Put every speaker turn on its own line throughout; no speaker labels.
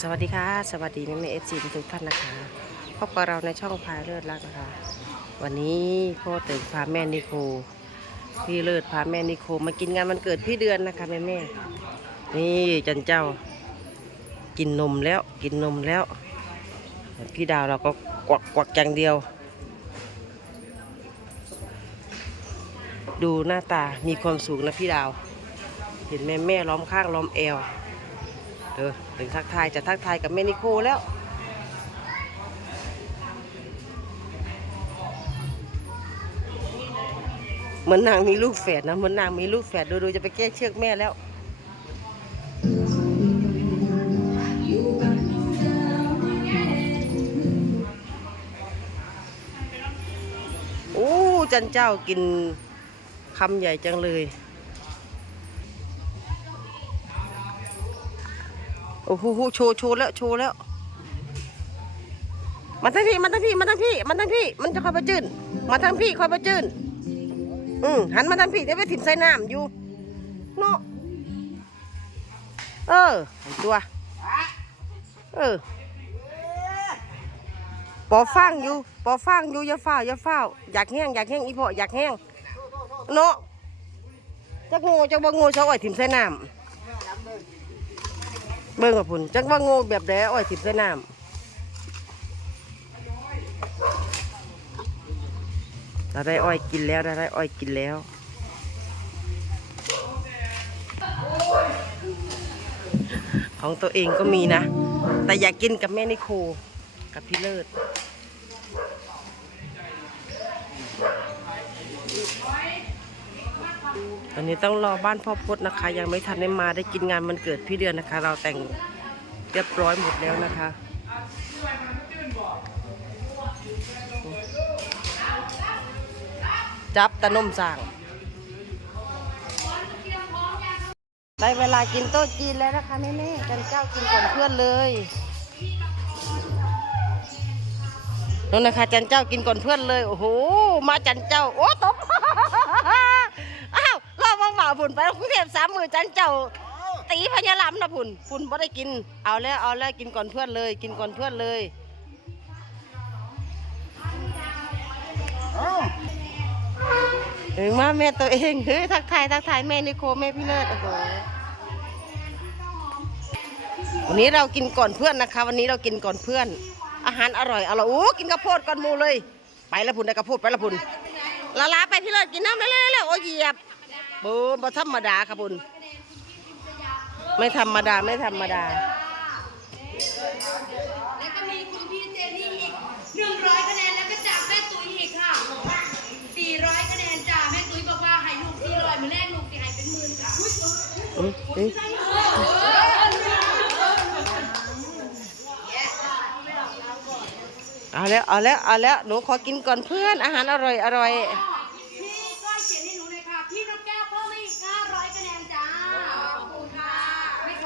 สวัสดีค่ะ สวัสดีแม่แม่เอฟซีทุกท่านนะคะพบกับเราในช่องพายเลิศรักนะคะ วันนี้พ่อตื่นพาแม่นิโคพี่เลิศพาแม่นิโคมากินงานวันเกิดพี่เดือนนะคะแม่แม่นี่จันเจ้า กินนมแล้วกินนมแล้ว พี่ดาวเราก็กวักกวักอย่างเดียว ดูหน้าตามีความสูงนะพี่ดาว เห็นแม่แม่ล้อมข้างล้อมเอว เออถึงทักทายจะทักทายกับแม่นิโคแล้วเหมือนนางมีลูกแฝดนะเหมือนนางมีลูกแฝดดูดูจะไปแก้เชือกแม่แล้วโอ้จันเจ้ากินคำใหญ่จังเลย โอ้โหโชว์โชว์แล้วโชว์แล้ว มันทั้งพี่มันทั้งพี่มันทั้งพี่มันทั้งพี่ มันจะคอยประจืนมาทั้งพี่คอยประจืนอืมหันมาทั้งพี่เดี๋ยวไปถิ่มใส่น้ำอยู่เนาะเออตัวเออปอฟังอยู่ปอฟังอยู่อย่าเฝ้าอย่าเฝ้าอยากแห้งอยากแห้งอีพออยากแห้งเนาะจักโง่จักบ่โง่ชาวอ้อยถิ่มใส่น้ำ เบิ่งกับพุ่นจักว่าโง่แบบใดอ้อยสิบเส่น้ำเราได้อ้อยกินแล้วเราได้อ้อยกินแล้วของตัวเองก็มีนะ แต่อยากกินกับแม่นิโคกับพี่เลิศ ตอนนี้ต้องรอบ้านพ่อพจน์นะคะ ยังไม่ทันได้มาได้กินงานมันเกิดพี่เดือนนะคะ เราแต่งเรียบร้อยหมดแล้วนะคะจับตะนมสั่งได้เวลากินโต๊ะจีนแล้วนะคะแม่ๆกันเจ้ากินก่อนเพื่อนเลยนู่นนะคะจันเจ้ากินก่อนเพื่อนเลย โอ้โหมาจันเจ้า โอ้ตบ รอบว่างหมาผุนไปกรุงเทพสามหมื่นจันเจ้า ตีพญาลำนะผุนผุนไ่ได้กิน เอาแล้วเอาแล้วกินก่อนเพื่อนเลย กินก่อนเพื่อนเลยเอ้ยมาแม่ตัวเองเฮ้ยทักทายทักทายแม่นิโคแม่พี่เลิศโอ้โหวันนี้เรากินก่อนเพื่อนนะคะ วันนี้เรากินก่อนเพื่อน อาหารอร่อยอร่อยโอ้กินข้าวโพดก่อนหมูเลย ไปละพุ่นได้ข้าวโพดไปละพุ่นละลาไปพี่เลิศกินน้ำเร็วๆเร็วๆโอ้ยเหยียบ บูมบ่ธรรมดาค่ะพุ่นไม่ธรรมดาไม่ธรรมดา
แล้วก็มีคุณพี่เจนี่อีก100คะแนนแล้วก็จากแม่ตุ้ยอีกค่ะ400คะแนนจ้าแม่ตุ้ยบอกว่าให้ลูก400มือแรกลูกสิให้เป็นหมื่นค่ะ
อืมอืมเอาแล้วเอาแล้วเอาแล้วหนูขอกินก่อนเพื่อนอาหารอร่อยอร่อย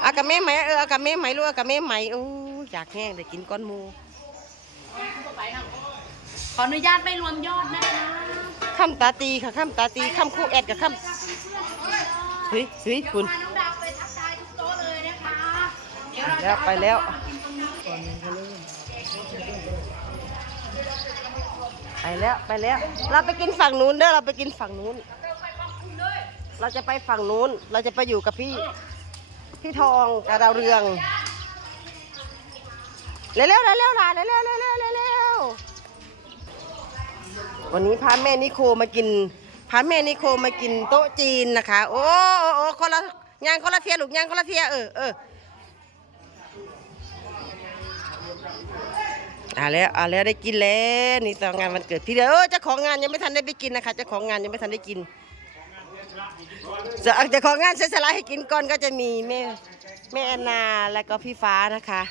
ไม่ขอ
อากาเม่ไหมเอออากาเม่ไหมลูกอากาเม่ไหมโอ้ยอยากแห้งเดี๋ยวกินก้อนหมู
ขออนุญาตไม่รวมยอดนะคะ
ข้ามตาตีค่ะข้ามตาตีข้ามคู่แอดกับข้ามเฮ้ยเฮ้ย
เดี๋ยว
คุณ
พาน้องดาวไปทักทายทุกโต๊ะเลยนะคะเดี๋ยวเรา
แล้วไปแล้วไปแล้วไปแล้ว เราไปกินฝั่งนู้นเด้อเราไปกินฝั่งนู้น เราจะไปฝั่งนู้น เราจะไปอยู่กับพี่ พี่ทองกับดาวเรือง เร็วๆเร็วๆเร็วๆล่ะเร็วๆเร็วๆเร็วๆวันนี้พาแม่นิโคมากินพาแม่นิโคมากินโต๊ะจีนนะคะ โอ้โอ้โอ้คนละยางคนละเทียลูกยางคนละเทียเออเออเอาแล้วเอาแล้วได้กินแล้วนี่ตอนงานวันเกิดพี่เดียวเจ้าของงานยังไม่ทันได้ไปกินนะคะเจ้าของงานยังไม่ทันได้กิน จะเจ้าของงานเสียสละให้กินก่อนก็จะมีแม่แม่แอนนาและก็พี่ฟ้านะคะ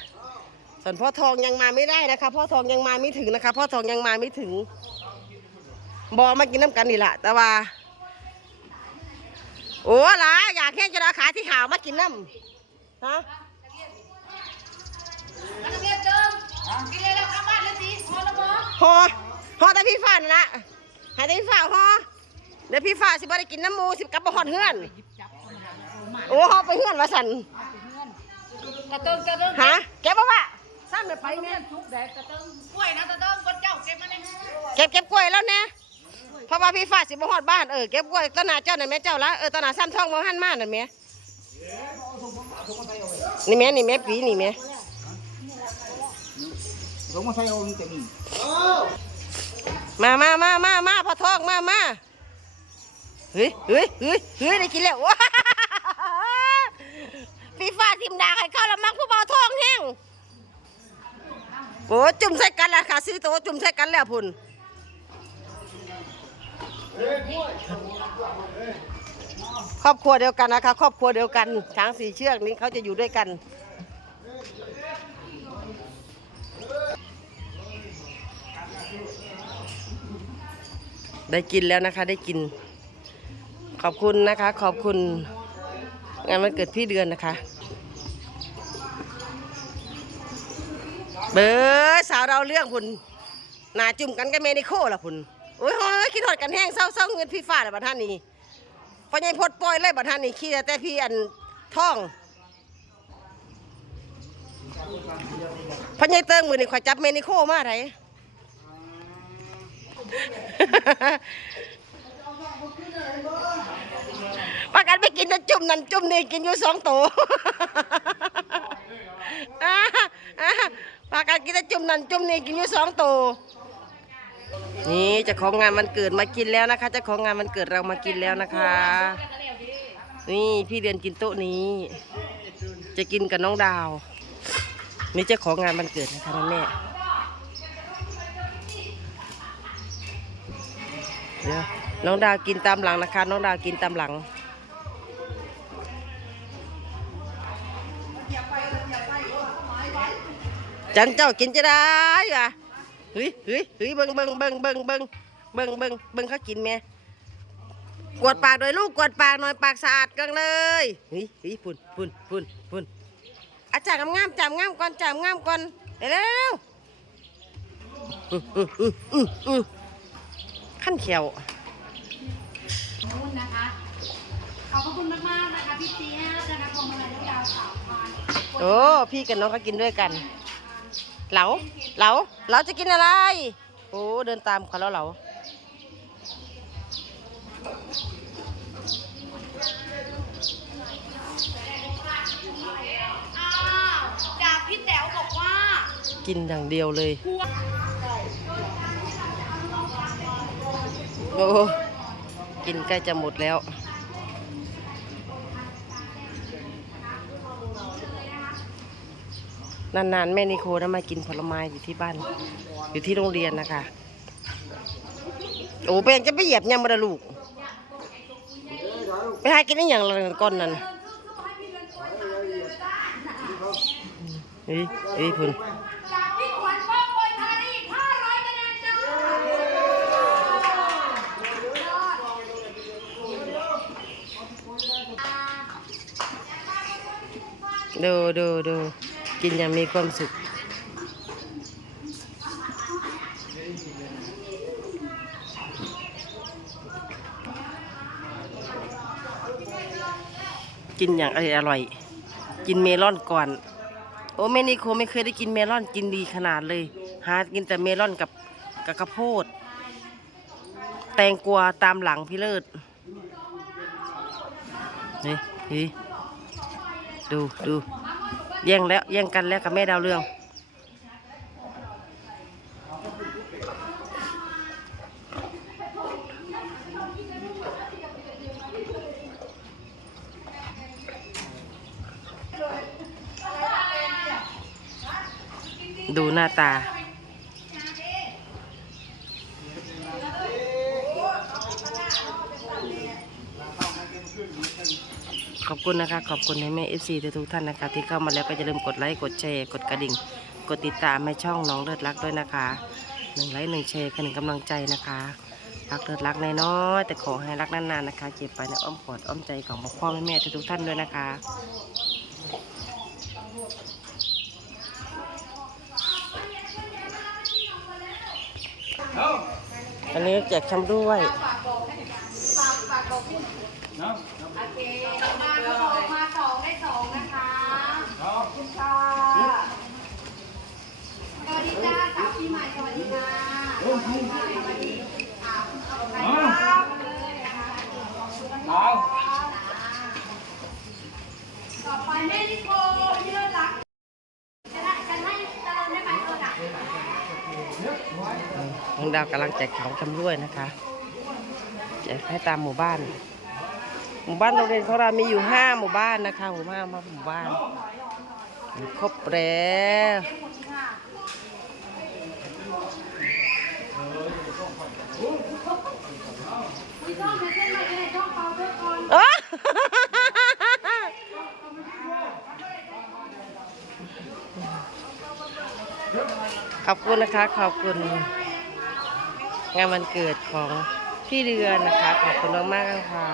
ส่วนพ่อทองยังมาไม่ได้นะคะ พ่อทองยังมาไม่ถึงนะคะ พ่อทองยังมาไม่ถึงบอมากินน้ำกันนี่แหละแต่ว่า โอ้ล่ะอยากแค่จะราขาที่หาวมากินน้ำฮะ
นักเรียนเดิมกินเลยแล้วกลับบ้านเลยสิพอแล้วมั้ง
ฮอฮอแต่พี่ฟ้านั่นละให้แต่พี่ฟ้าฮอ เดี๋ยวพี่ฟ้าสิบ่ได้กินน้ำหมูสิกลับมาหอดเฮือน โอ้ฮอไปเฮือนวะสัน
ตะเติงตะเติง
ฮะเก็บบ่วะซ้ำไปไปแม่
ทุกแดดตะเติงกล้วยนะตะเติงคนเจ้าเก็บมาเลย
เก็บเก็บกล้วยแล้วเนี่ยเพราะว่าพี่ฟ้าสิบ่ฮอดบ้านเออเก็บกล้วยต้นหนาเจ้านั่นแม่เจ้าละเออต้นหนาซ้ำท่องบ่หันมานั่นแม่นี่แม่นี่แม่ปีนี่แม่
ลงมาใส่เอาเต็ม
มามามามามาพอทองมามา เฮ้ยเฮ้ยเฮ้ยเฮ้ยได้กินแล้วว้าปีฟ้าทิมดาให้เข้าแล้วมักผู้เบาทองแห้งโอ้จุ่มใส่กันแล้วค่ะซื้อโตวจุ่มใส่กันแล้วพุ่นครอบครัวเดียวกันนะคะครอบครัวเดียวกันช้างสี่เชือกนี้เขาจะอยู่ด้วยกันได้กินแล้วนะคะได้กิน ขอบคุณนะคะ ขอบคุณ งานวันเกิดพี่เดือนนะคะ เบอร์สาวเราเรื่องคุณหนาจุ่มกันกับเมนิโคล่ะคุณโอ้ยโอ้ยคิดหอดกันแห้งเศร้าเศร้าเงินพี่ฟาเลยบัดท่านนี้พอยังพดปล่อยเลยบัดท่านนี้ขี้แต่พี่อันท่องพอยังเติงมือนี่ข่อยจับเมนิโคมาไห นปากันไปกินแต่จุ่มนั่นจุ่มนี่กินอยู่สองตัวอ่าอ่าปากันกินแต่จุ่มนั่นจุ่มนี่กินอยู่สองตัวนี่เจะของงานมันเกิดมากินแล้วนะคะเจะของงานมันเกิดเรามากินแล้วนะคะ นี่พี่เดือนกินโต๊ะนี้ จะกินกับน้องดาว นี่เจ้าของงานมันเกิดนะคะแม่เดี๋ยว น้องดาวกินตามหลังนะคะ น้องดาวกินตามหลัง จันเจ้ากินจะได้อะเฮ้ยเฮ้ยเฮ้ยเบิ่งเบิ่งเบิ่งเบิ่งเบิ่งเบิ่งเบิ่งเบิ่งเขากินแม่กวดปากหน่อยลูกกวดปากหน่อยปากสะอาดกังเลยเฮ้ยเฮ้ยพุ่นพุ่นพุ่นพุ่นอาจารย์งามๆจำงามก่อนจำงามก่อนเร็วเร็วขั้นเขียว
นู่นนะคะ ขอบพระ คุณมากๆนะคะพี่เจี๊ยบนะคะพวงมาลัยน้องดาวสาวพาน
โอ้พี่กับน้องก็กินด้วยกันเหลาเหลาเหลาจะกินอะไร โอ้เดินตามเขาแล้วเหลา
อ้าวจากพี่แต๋วบอกว่า
กินอย่างเดียวเลย โอ้ กินใกล้จะหมดแล้ว นานๆ แม่นิโคนะมากินผลไม้อยู่ที่บ้าน อยู่ที่โรงเรียนนะคะ โอ้เป็นจะไปเหยียบยำมาดลูก ไปหากินได้อย่างไรก้อนนั่นเฮ้ยเฮ้ยพุ่นดูดูดู กินอย่างมีความสุข กินอย่างอร่อย กินเมลอนก่อน โอ้แม่นิโคไม่เคยได้กินเมลอนกินดีขนาดเลย หากินแต่เมลอนกับกับข้าวโพด แตงกวาตามหลังพี่เลิศนี่นี่ดูดู แย่งแล้วแย่งกันแล้วกับแม่ดาวเรือง ดูหน้าตา ขอบคุณนะคะ ขอบคุณให้แม่เอฟซีทุกท่านนะคะ ที่เข้ามาแล้วก็อย่าลืมกดไลค์ กดแชร์ กดกระดิ่ง กดติดตามให้ช่องน้องเลิศรักด้วยนะคะหนึ่งไลค์หนึ่งแชร์คือหนึ่งกำลังใจนะคะรักเลิศรักน้อยแต่ขอให้รักนานๆนะคะเก็บไปในอ้อมกอดอ้อมใจของพ่อแม่แม่ทุกท่านด้วยนะคะอันนี้แจกชำด้วย
ฝากบอกให้ฝากฝาก บอกพี่โอเคมาก็บอกมาสองได้สองนะคะขอบคุณค่ะค่ะสวัสดีจ้าสาวปีใหม่สวัสดีค่ะสวัสดีค่ะสวัสดีอ่าเอาไปครับเลยนะคะต่อไปแม่นิโคที่เลิศรักจะได้จะให้เจริญได้ไหมเออน่ะ
น้องดาวกำลังแจกของชำร่วยนะคะแจกให้ตามหมู่บ้าน หมู่บ้านโรงเรียนของเรามีอยู่ห้าหมู่บ้านนะคะหมู่บ้านมาหมู่บ้านครบแล้ว
มีช่องเส้นมาเลยช่องเปาด้วยก่อน
อ๊ะขอบคุณนะคะ ขอบคุณ งานวันเกิดของพี่เดือนนะคะ ขอบคุณมากๆนะคะ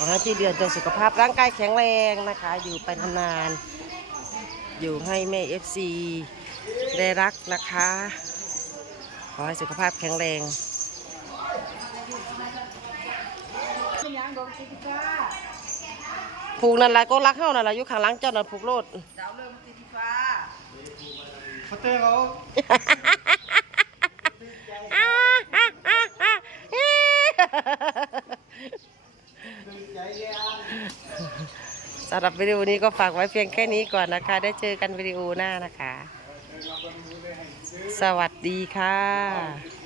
ขอให้พี่เดือนจงสุขภาพร่างกายแข็งแรงนะคะ อยู่ไปนานๆอยู่ให้แม่เอฟซีได้รักนะคะ ขอให้สุขภาพแข็งแรงผูกนั่นแหละก็รักเฮานั่นแหละอยู่ข้างหลังเจ้านั่นผูกโลด
เขาเต้เขา
สำหรับวิดีโอนี้ก็ฝากไว้เพียงแค่นี้ก่อนนะคะ ได้เจอกันวิดีโอหน้านะคะ สวัสดีค่ะ